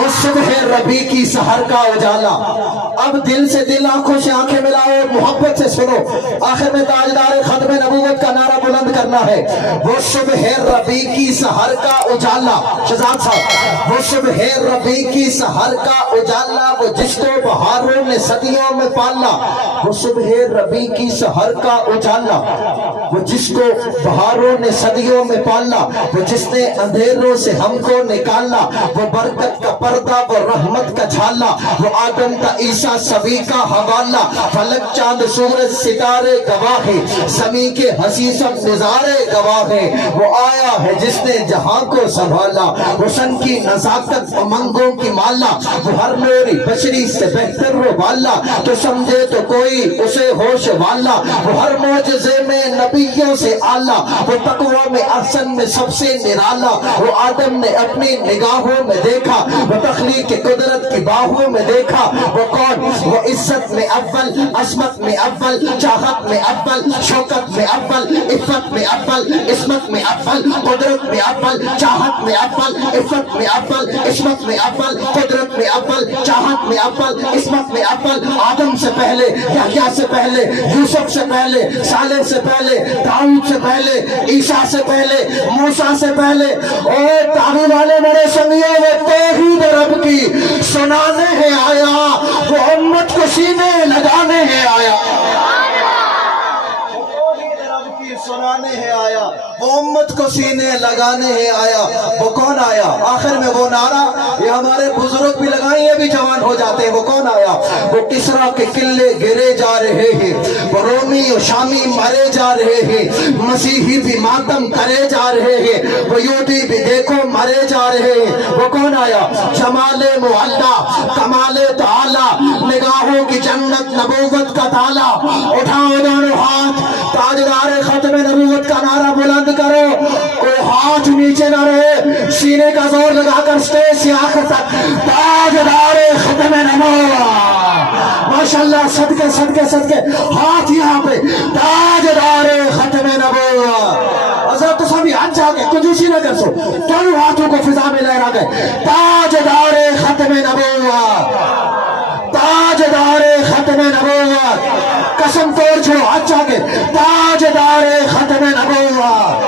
وہ صبح ربی کی سحر کا اجالا. اب دل سے دل، آنکھوں سے آنکھیں ملاؤ، محبت سے سنو. آخر میں تاجدار ختم نبوت کا نعرہ بلند کرنا ہے. وہ صبح ربی کی سحر کا اجالا، شہزاد صاحب، وہ صبح ربی کی سحر کا اجالا، وہ جس کو بہاروں نے صدیوں میں پالا. وہ صبح ربی کی سحر کا اجالا، وہ جس کو بہاروں نے صدیوں میں پالا، وہ جس نے اندھیروں سے ہم کو نکالا. وہ برکت کا پردہ، وہ رحمت کا جھالا، وہ آدم کا عیسیٰ سبھی کا حوالہ. فلک چاند سورج ستارے گواہ ہیں، زمین کے ہنسی سب نظارے گواہ ہیں. وہ آیا ہے جس نے جہاں کو سنبھالا، حسن کی نزاکت امنگوں کی مالا. وہ ہر نوری بشری سے بہتر وہ والا، تو سمجھے تو کوئی اسے ہوش والا. وہ ہر معجزے میں نبیوں سے اعلیٰ، وہ تقویٰ میں احسن میں سب سے نرالا. وہ آدم نے اپنی نگاہوں میں دیکھا، وہ تخلیق قدرت کی باہوں میں دیکھا. وہ کون؟ وہ عزت میں اول، عظمت میں اول، چاہت میں اول، شوکت میں اول، عفت میں اول، عصمت میں اول، قدرت میں اول، چاہت میں اول، عفت میں اول، عصمت میں اول، قدرت میں اول، چاہت میں اول، عصمت میں اول. آدم سے پہلے، یحییٰ سے پہلے، یوسف سے پہلے، صالح سے پہلے، داؤد سے پہلے، عیسیٰ سے پہلے، موسیٰ سے پہلے. اور تعریف والے میرے سنگیوں، وہ توحید رب کی سنانے ہے آیا، وہ امت کو سینے لگانے ہے آیا. سنانے ہے آیا، وہ امت کو سینے لگانے ہے آیا. وہ کون آیا؟ آخر میں وہ نعرہ یہ ہمارے بزرگ بھی لگائیں، یہ بھی جوان ہو جاتے ہیں. وہ کون آیا؟ وہ کسریٰ کے قلعے گرے جا رہے ہیں، وہ رومی و شامی مرے جا رہے ہیں، مسیحی بھی ماتم کرے جا رہے ہیں، وہ یہودی بھی دیکھو مرے جا رہے ہیں. وہ کون آیا؟ جمال معلا، کمال تعالی، نگاہوں کی جنت، نبوت کا تالا. اٹھاؤ دونوں ہاتھ، تاجدار ختم نبوت کا نعرہ بلند کرو. کوئی ہاتھ نیچے نہ رہے، سینے کا زور لگا کر سٹیج سے آخر تک تاجدار ختم نبوت. ماشاءاللہ، صدقے صدقے صدقے، ہاتھ یہاں پہ، تاجدار ختم نبوت. حضرت تو سبھی ہاتھ جا کے کنجوسی نہ کر سو، دونوں ہاتھوں کو فضا میں لہرا گئے. تاجدار ختم نبوت، تاجدار ختم نبوت. قسم توڑ چھوڑو، ہاتھ جا کے، تاجدار ختم نبوت.